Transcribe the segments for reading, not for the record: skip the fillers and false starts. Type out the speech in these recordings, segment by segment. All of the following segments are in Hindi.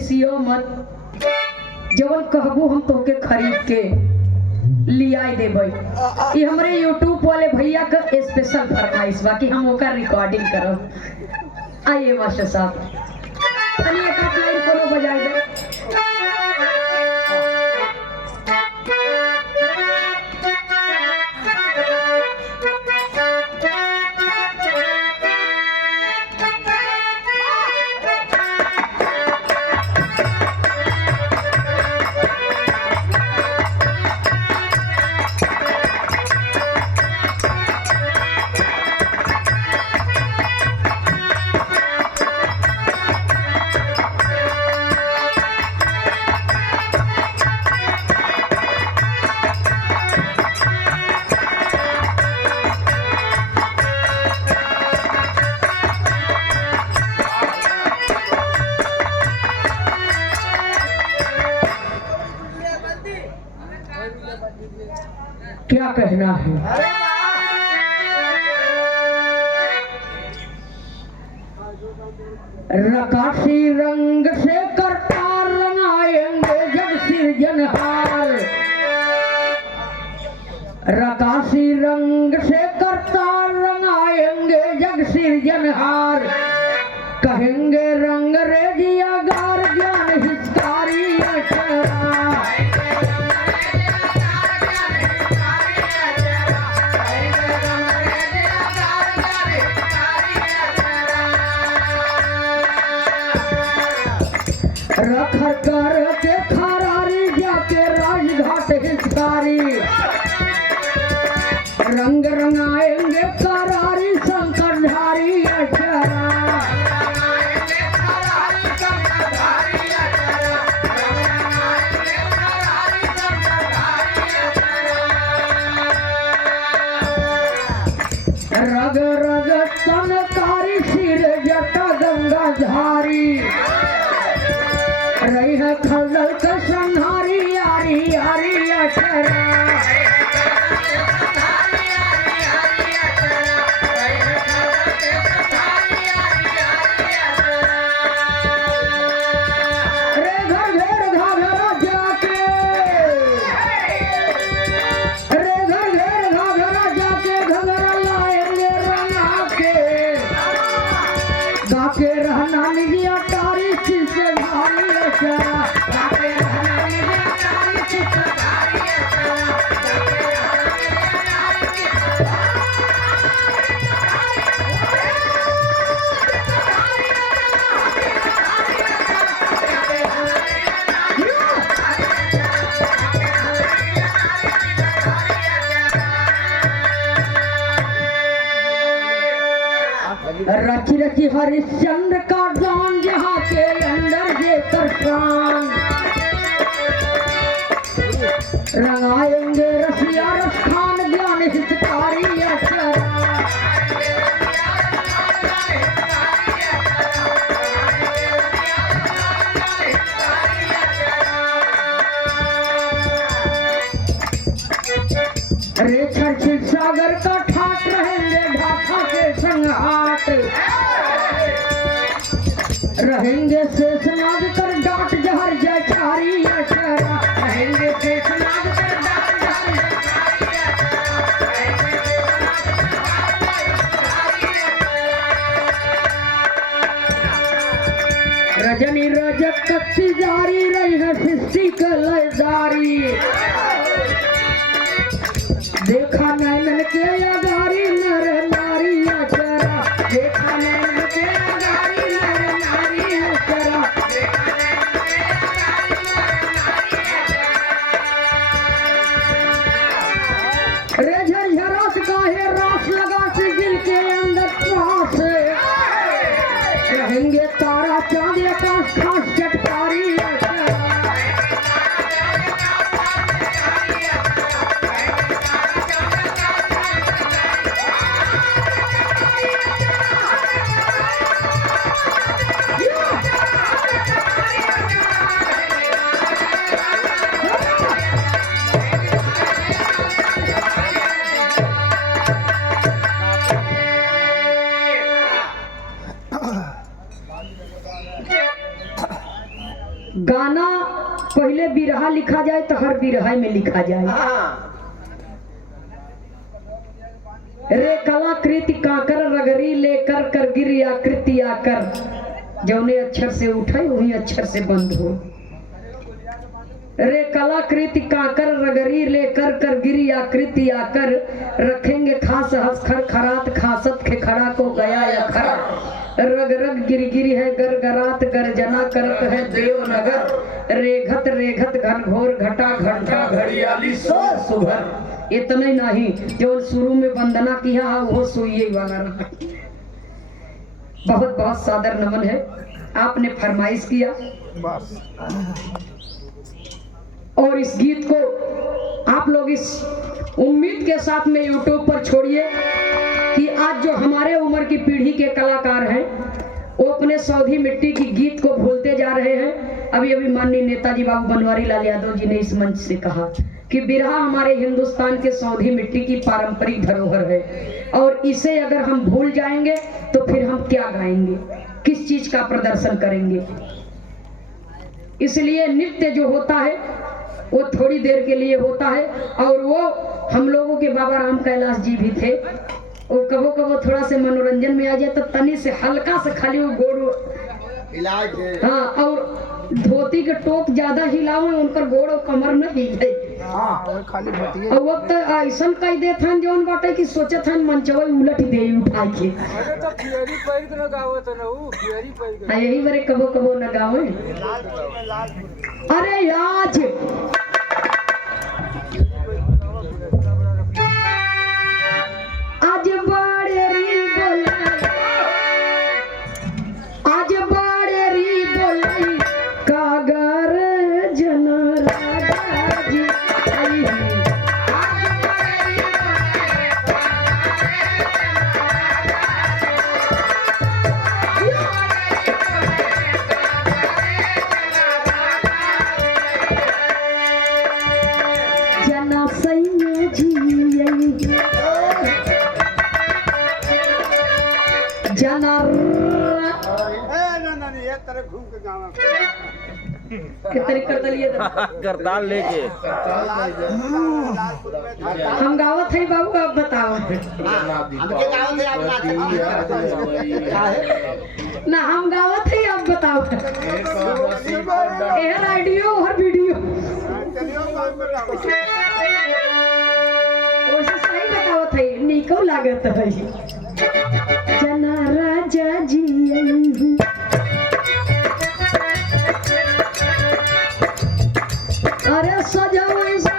खिसियो मत, जवन कहबू हम तोके खरीद के लियाई देबै। ये हमरे यूट्यूब वाले भैया का स्पेशल फरमाइश बा कि हम ओकर रिकॉर्डिंग करब। आइए मास्टर साहब, तनी एक लाइन कोनो बजाई दे। क्या कहना है? रकासी रंग से करता रंगाएंगे जग सृजनहार, रकासी रंग से करता रंगाएंगे जग सृजनहार। कहेंगे रंग रेजिया गार ज्ञान हितकारी अक्षरा, रखर कर के खरारी जाके राजघाट हितकारी। रंग रंगाएंगे करारी शंकरधारी अक्षरा, रग रग तनकारी सिर जटा गंगा धारी। रही है खलदल का संहारी यारी यारी अक्षरा, रे घर घेर घाघरा जाके, रे घर घेर घाघरा जाके घघरा लाएंगे रंगा के। गाके रहना निजिया तारी से भारी अक्षरा, गाके रहना निजिया तारी से भारी अक्षरा। रखी रखी हरिश्चंद्र का दान जहाँ के अंदर जेकर प्राण। रंगाएंगे रसिया रसखान ज्ञान हितकारी अक्षरा, रे छर्षित सागर का ठाट रहेंगे ढाका के संघाट। रहेंगे शेषनाग कर डांट जहर जयचारी अक्षरा, रहेंगे शेषनाग कर डांट जहर जयचारी। रजनी रजत कच्ची जारी रही है सृष्टि का लयदारी। देखा नैनन के अगारी नर नारी अक्षरा, देखा नैनन के अगारी नर नारी अक्षरा। रे झरझरा से काहे रास लगा से दिल के अंदर त्रास। कहेंगे तारा चांद आकाश खास चटकारी अक्षरा, गाना पहले बिरहा लिखा जाए तो हर बिरहा में लिखा जाए। रे कलाकृति काकर रगरी लेकर कर गिरी आकृति आकर, जौने अक्षर से उठे वही अक्षर से बंद हो। रे कलाकृति काकर रगरी लेकर कर गिरी आकृति आकर, रखेंगे खास हंस खर खरात खासत के खड़ा को गया या खरा, रग रग गिर गिरी है गर गरात गर्जना करत है देवनगर, रेघत रेघत घन घोर घटा घंटा घड़ियाली सो सुभर। इतने नहीं जो शुरू में वंदना किया वो सुइए वाला रहा। बहुत बहुत सादर नमन है, आपने फरमाइश किया बस। और इस गीत को आप लोग इस उम्मीद के साथ में YouTube पर छोड़िए कि आज जो हमारे उम्र की पीढ़ी के कलाकार हैं वो अपने सौधी मिट्टी की गीत को भूलते जा रहे हैं। अभी अभी माननीय नेताजी बाबू बनवारी लाल यादव जी ने इस मंच से कहा कि बिरहा हमारे हिंदुस्तान के सौधी मिट्टी की पारंपरिक धरोहर है, और इसे अगर हम भूल जाएंगे तो फिर हम क्या गाएंगे, किस चीज का प्रदर्शन करेंगे। इसलिए नृत्य जो होता है वो थोड़ी देर के लिए होता है, और वो हम लोगों के बाबा राम कैलाश जी भी थे, वो कबो कबो थोड़ा से मनोरंजन में आ जाए तो तनी से हल्का से खाली वो गोड़ इलाज है। हाँ, और धोती के टोक ज्यादा हिलाओ उनकर गोड़ और कमर न हिले। हाँ, खाली धोती है। और वक्त ऐसा कह दे थन जौन बाटे कि सोचे थन मंचवा उलट दे उठा के। अरे तो पियरी पैर के न गावत न ऊ पियरी पैर के। यही बरे कबो कबो न गावे। अरे आज करताल लेके हम गावत है बाबू, आप बताओ। ना हम गावत है, आप बताओ। हर ऑडियो हर वीडियो वैसे सही बतावत है, निको लागत है। जना राजा जी अरे सजवै सर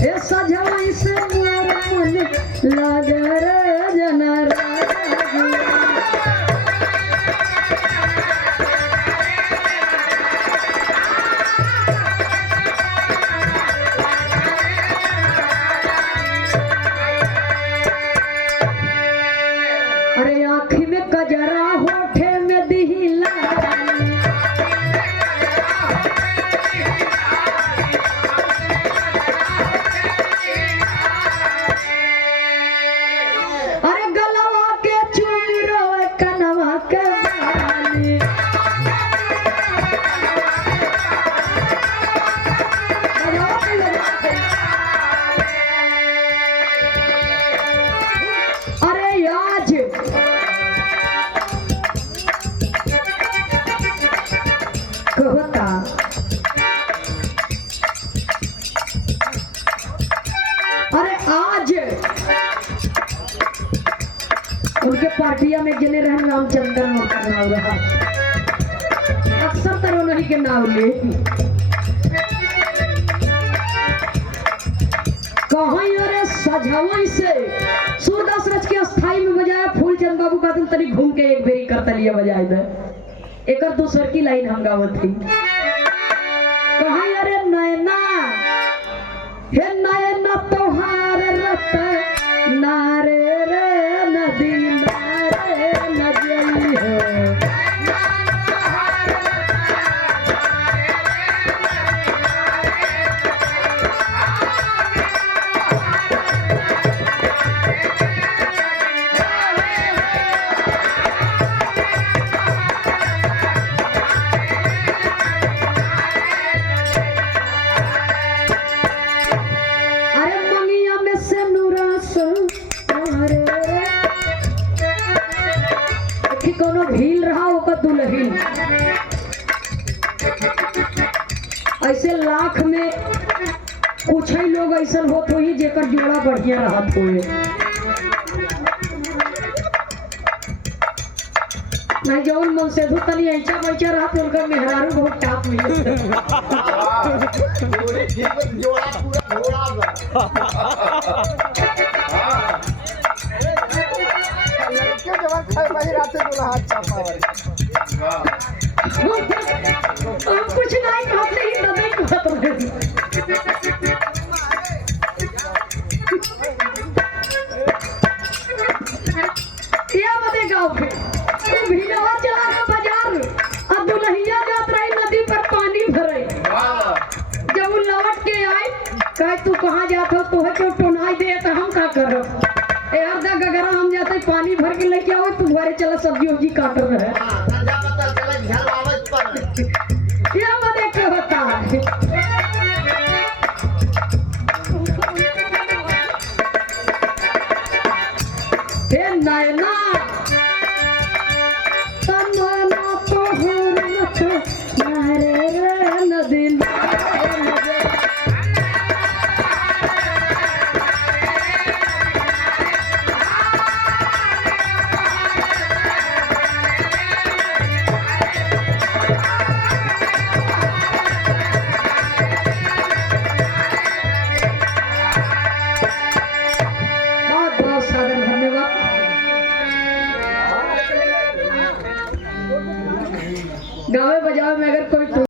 ए सजवै से मोर मन लागे रे जना राजा। अरे आँखी में कजरा होठे में दिहिला, अरे गलवा के चूड़ी रोए कनवा के बाली। अरे आज कहता अरे आज उनके पार्टिया में गिने रहे रामचंद्र उनका नाम रहा, अक्सर तरह नहीं के नाम ले कहीं। अरे सजावई से सूरदास रच के अस्थाई में बजाया, फूलचंद बाबू का दिन तनी घूम के एक बेरी करता लिया बजाए दे। एक और दूसर की लाइन हम गावत थी कहीं। अरे नैना हे नैना तोहार रत नारे रे नदी नारे नदी है। कोनो भील रहा ओकर दुल्हन। ऐसे लाख में कुछ ही लोग ऐसा होत हुई जेकर जोड़ा बढ़िया रहत हुए। नहीं जौन मन से धु तनी ऐसा बैचा रहत उनका मेहरारू बहुत टाप मिले। जोड़ा पूरा घोड़ा लड़के जवान खाए वही रात में हाथ चापा हम कुछ नहीं कहते ही नहीं कहते। या बदे गाँव पे तो भीलवा चला गया बाजार और दुल्हनिया जात रही नदी पर पानी भरे। जब वो लौट के आए कहे तू कहाँ जात हो, तो क्यों टोनाई दे तो हम का करो यार दा गगरा हम जाते पानी भर के लेके आओ तू घरे चला सब्जी उब्जी काट रहे। या बदे कहता है हे नैना तमन्ना तो हुरमत नारे रे नदी। बहुत बहुत सादर धन्यवाद। गावे बजावे में अगर कोई